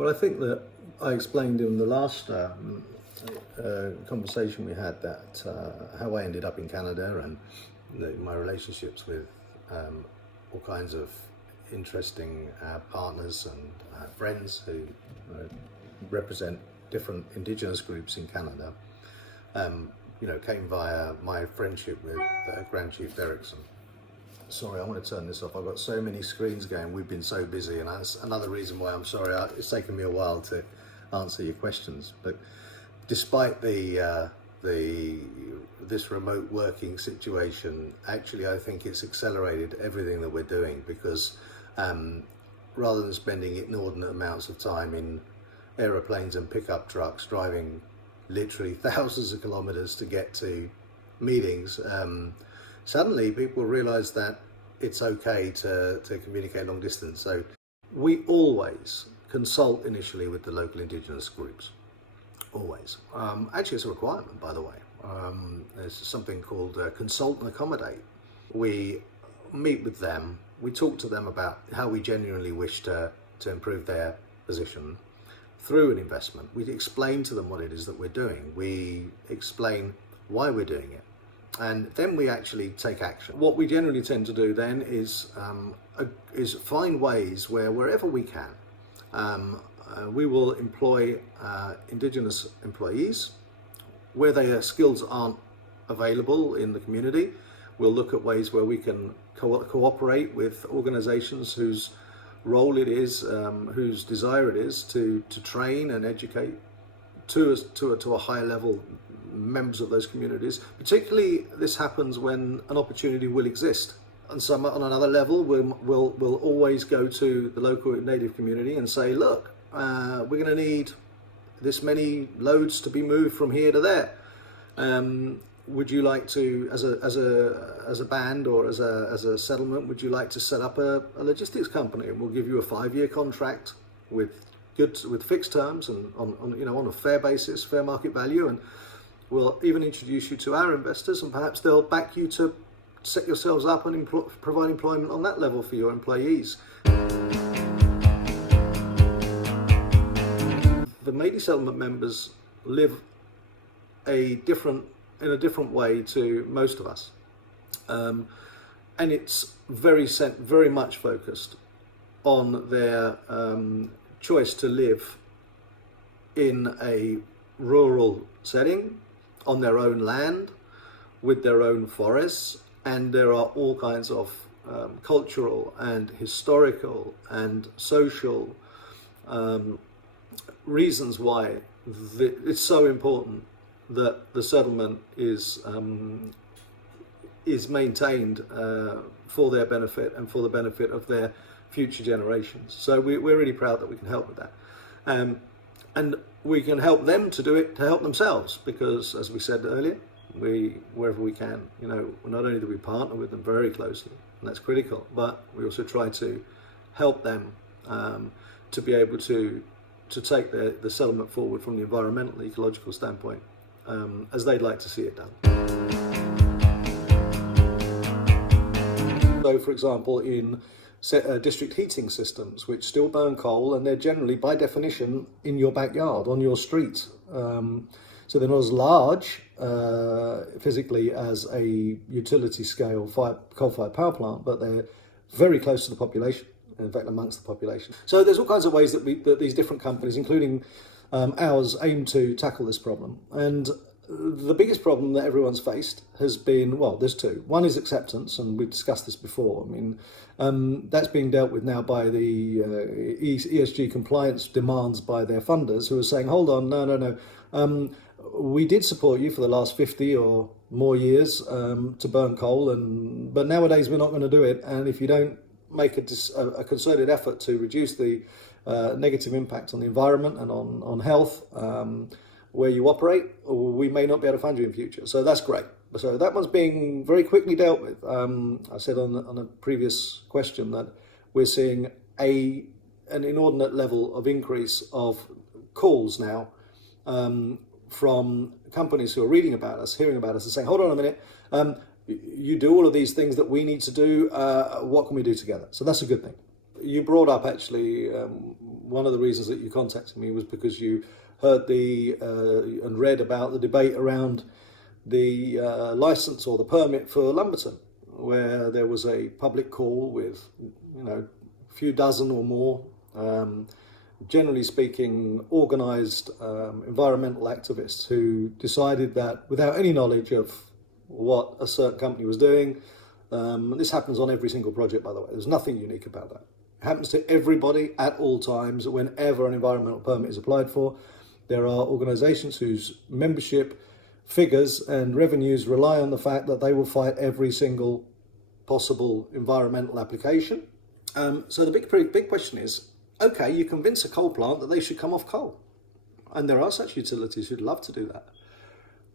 Well, I think that I explained in the last conversation we had that how I ended up in Canada and my relationships with all kinds of interesting partners and friends who represent different Indigenous groups in Canada. Came via my friendship with Grand Chief Derrickson. Sorry, I want to turn this off. I've got so many screens going. We've been so busy, and that's another reason why I'm sorry. It's taken me a while to answer your questions. But despite this remote working situation, actually, I think it's accelerated everything that we're doing because rather than spending inordinate amounts of time in aeroplanes and pickup trucks driving literally thousands of kilometers to get to meetings, suddenly people realize that it's okay to communicate long distance. So we always consult initially with the local Indigenous groups, always. Actually, it's a requirement, by the way. There's something called consult and accommodate. We meet with them, we talk to them about how we genuinely wish to improve their position through an investment. We explain to them what it is that we're doing. We explain why we're doing it. And then we actually take action. What we generally tend to do then is find ways where wherever we can, we will employ Indigenous employees where their skills aren't available in the community. We'll look at ways where we can cooperate with organizations whose role it is, whose desire it is to train and educate to a higher level members of those communities. Particularly, this happens when an opportunity will exist. And so on another level, we'll always go to the local native community and say, look, we're going to need this many loads to be moved from here to there. Would you like to, as a band or as a settlement, would you like to set up a logistics company? And we'll give you a 5-year contract with fixed terms and on a fair basis, fair market value, and we'll even introduce you to our investors, and perhaps they'll back you to set yourselves up and provide employment on that level for your employees. The Métis settlement members live in a different way to most of us, and it's very much focused on their choice to live in a rural setting, on their own land, with their own forests, and there are all kinds of cultural and historical and social reasons why it's so important that the settlement is maintained for their benefit and for the benefit of their future generations. So we're really proud that we can help with that. And we can help them to do it to help themselves, because as we said earlier, wherever we can, not only do we partner with them very closely, and that's critical, but we also try to help them to be able to take the settlement forward from the environmental, ecological standpoint, as they'd like to see it done. So, for example, in district heating systems, which still burn coal, and they're generally, by definition, in your backyard, on your street. So they're not as large physically as a utility scale coal-fired power plant, but they're very close to the population, in fact, amongst the population. So there's all kinds of ways that these different companies, including ours, aim to tackle this problem. And the biggest problem that everyone's faced has been, well, there's two. One is acceptance, and we've discussed this before. I mean, that's being dealt with now by the ESG compliance demands by their funders, who are saying, hold on, no. We did support you for the last 50 or more years to burn coal, but nowadays we're not going to do it. And if you don't make a concerted effort to reduce the negative impact on the environment and on health, where you operate, we may not be able to fund you in future. So that's great. So that one's being very quickly dealt with. I said on a previous question that we're seeing an inordinate level of increase of calls now from companies who are reading about us, hearing about us, and saying, hold on a minute, you do all of these things that we need to do, what can we do together? So that's a good thing. You brought up actually one of the reasons that you contacted me was because you heard and read about the debate around the license or the permit for Lumberton, where there was a public call with, a few dozen or more, generally speaking, organised environmental activists who decided that without any knowledge of what a certain company was doing, this happens on every single project, by the way, there's nothing unique about that. It happens to everybody at all times, whenever an environmental permit is applied for. There are organisations whose membership figures and revenues rely on the fact that they will fight every single possible environmental application. So the big question is, okay, you convince a coal plant that they should come off coal. And there are such utilities who'd love to do that.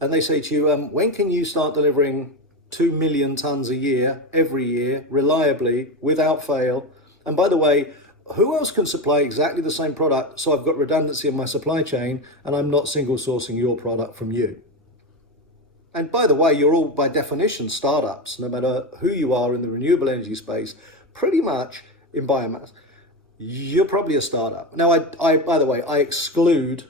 And they say to you, when can you start delivering 2 million tonnes a year, every year, reliably, without fail? And by the way, who else can supply exactly the same product so I've got redundancy in my supply chain and I'm not single sourcing your product from you? And by the way, you're all by definition startups, no matter who you are in the renewable energy space, pretty much in biomass. You're probably a startup. Now, by the way, I exclude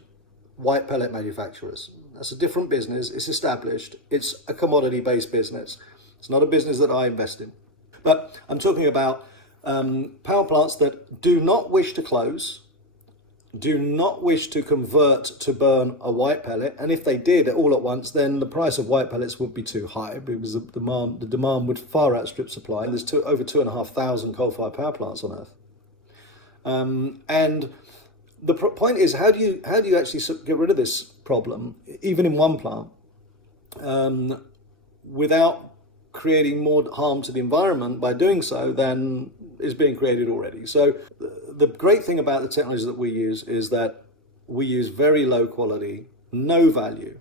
white pellet manufacturers. That's a different business. It's established. It's a commodity-based business. It's not a business that I invest in. But I'm talking about power plants that do not wish to close, do not wish to convert to burn a white pellet, and if they did all at once, then the price of white pellets would be too high because the demand would far outstrip supply. There's over 2,500 coal-fired power plants on Earth, and the point is, how do you actually get rid of this problem, even in one plant, without creating more harm to the environment by doing so than is being created already? So the great thing about the technology that we use is that we use very low quality, no value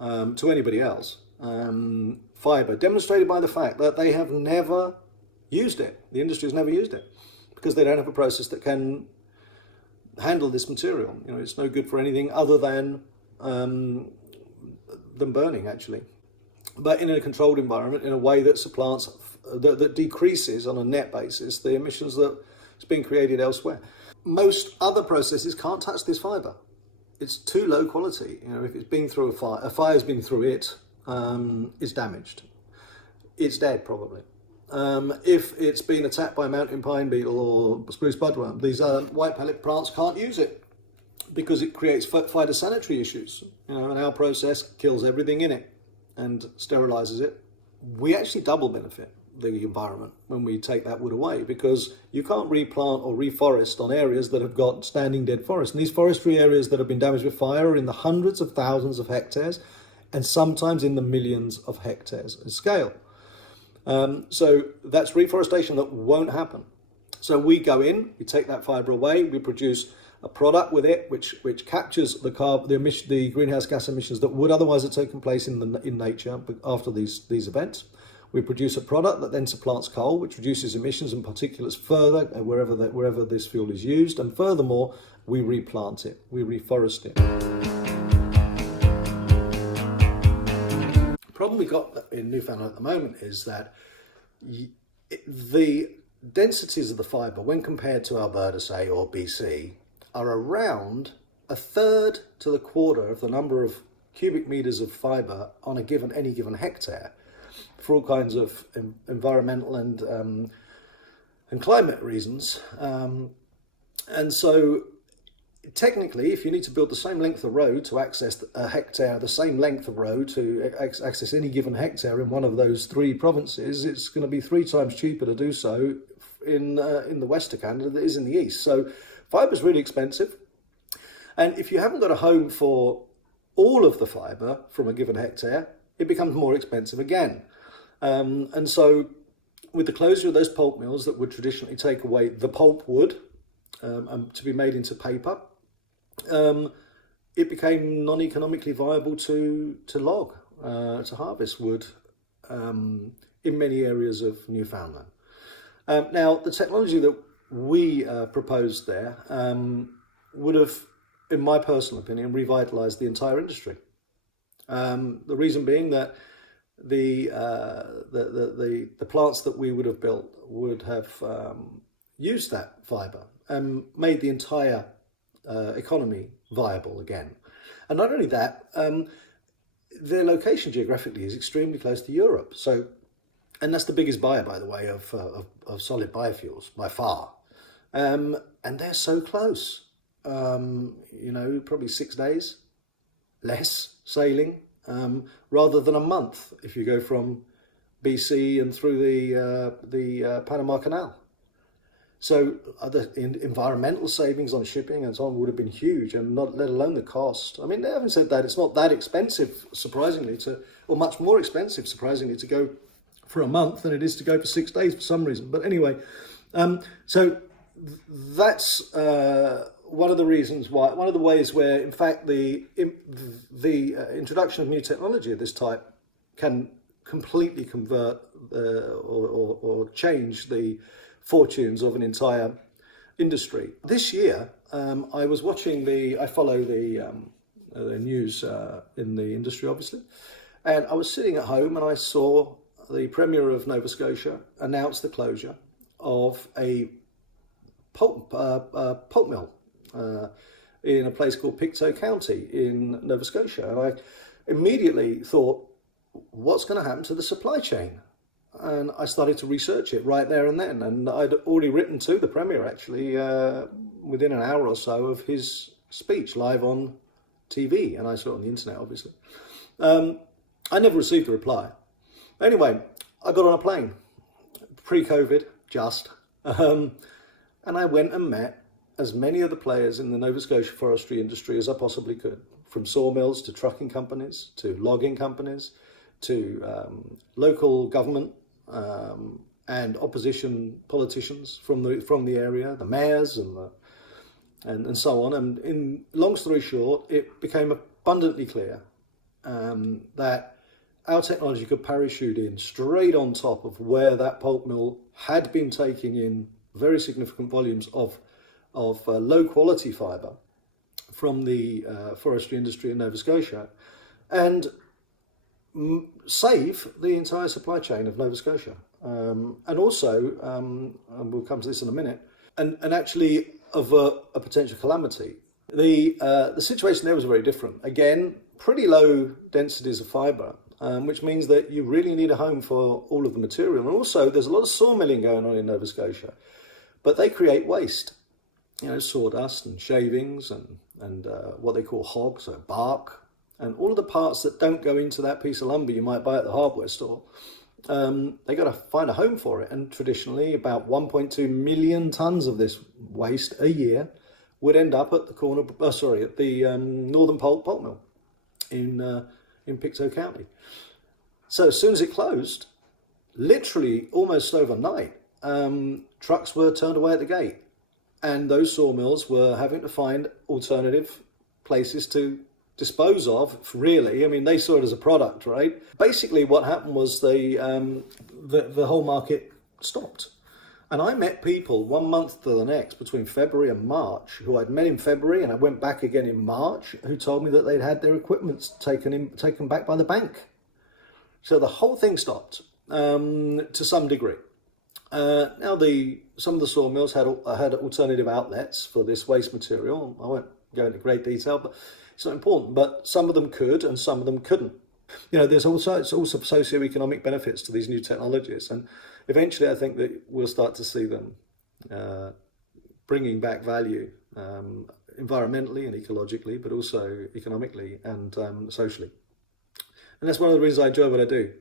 to anybody else, fibre, demonstrated by the fact that they have never used it. The industry has never used it because they don't have a process that can handle this material. It's no good for anything other than burning, actually, but in a controlled environment, in a way that supplants, that decreases on a net basis the emissions that is being created elsewhere. Most other processes can't touch this fibre. It's too low quality. If it's been through a fire's been through it, it's damaged. It's dead, probably. If it's been attacked by a mountain pine beetle or spruce budworm, these white pellet plants can't use it because it creates phytosanitary issues. And our process kills everything in it and sterilises it. We actually double benefit the environment when we take that wood away, because you can't replant or reforest on areas that have got standing dead forest. And these forestry areas that have been damaged with fire are in the hundreds of thousands of hectares and sometimes in the millions of hectares in scale. So that's reforestation that won't happen. So we go in, we take that fibre away, we produce a product with it which captures the greenhouse gas emissions that would otherwise have taken place in nature after these events. We produce a product that then supplants coal, which reduces emissions and particulates further wherever this fuel is used. And furthermore, we replant it, we reforest it. The problem we've got in Newfoundland at the moment is that the densities of the fibre, when compared to Alberta, say, or BC, are around a third to the quarter of the number of cubic metres of fibre on any given hectare, for all kinds of environmental and climate reasons. And so technically, if you need to build the same length of road to access a hectare, the same length of road to access any given hectare in one of those three provinces, it's going to be 3 times cheaper to do so in the west of Canada than it is in the east. So fibre is really expensive. And if you haven't got a home for all of the fibre from a given hectare, it becomes more expensive again. And so with the closure of those pulp mills that would traditionally take away the pulp wood to be made into paper, it became non-economically viable to log, to harvest wood in many areas of Newfoundland. Now, the technology that we proposed there would have, in my personal opinion, revitalised the entire industry. The reason being that the plants that we would have built would have used that fibre made the entire economy viable again. And not only that, their location geographically is extremely close to Europe. So, and that's the biggest buyer, by the way, of solid biofuels by far. And they're so close. Probably 6 days less sailing, rather than a month if you go from BC and through the Panama Canal. So other environmental savings on shipping and so on would have been huge, and not let alone the cost. I mean, having said that, it's not that expensive, surprisingly, or much more expensive, surprisingly, to go for a month than it is to go for 6 days for some reason. But anyway, so that's one of the reasons why, one of the ways where, in fact, the introduction of new technology of this type can completely convert or change the fortunes of an entire industry. This year, I was watching I follow the news in the industry, obviously, and I was sitting at home and I saw the Premier of Nova Scotia announce the closure of a pulp mill in a place called Pictou County in Nova Scotia. And I immediately thought, what's going to happen to the supply chain? And I started to research it right there and then. And I'd already written to the Premier, actually, within an hour or so of his speech live on TV. And I saw it on the internet, obviously. I never received a reply. Anyway, I got on a plane, pre-COVID, just. And I went and met as many of the players in the Nova Scotia forestry industry as I possibly could, from sawmills to trucking companies, to logging companies, to local government and opposition politicians from the area, the mayors and so on. And in long story short, it became abundantly clear that our technology could parachute in straight on top of where that pulp mill had been taking in very significant volumes of low quality fibre from the forestry industry in Nova Scotia, and save the entire supply chain of Nova Scotia. And also, and we'll come to this in a minute, and actually avert a potential calamity. The situation there was very different. Again, pretty low densities of fibre, which means that you really need a home for all of the material. And also, there's a lot of sawmilling going on in Nova Scotia, but they create waste. Sawdust and shavings and what they call hogs, so bark, and all of the parts that don't go into that piece of lumber you might buy at the hardware store. They got to find a home for it, and traditionally about 1.2 million tons of this waste a year would end up at the Northern Pulp Mill in Pictou County. So as soon as it closed, literally almost overnight, trucks were turned away at the gate, and those sawmills were having to find alternative places to dispose of, really. I mean, they saw it as a product, right? Basically, what happened was the whole market stopped. And I met people 1 month to the next, between February and March, who I'd met in February, and I went back again in March, who told me that they'd had their equipment taken back by the bank. So the whole thing stopped to some degree. Now, some of the sawmills had alternative outlets for this waste material. I won't go into great detail, but it's not important. But some of them could, and some of them couldn't. There's also socioeconomic benefits to these new technologies, and eventually, I think that we'll start to see them bringing back value environmentally and ecologically, but also economically and socially. And that's one of the reasons I enjoy what I do.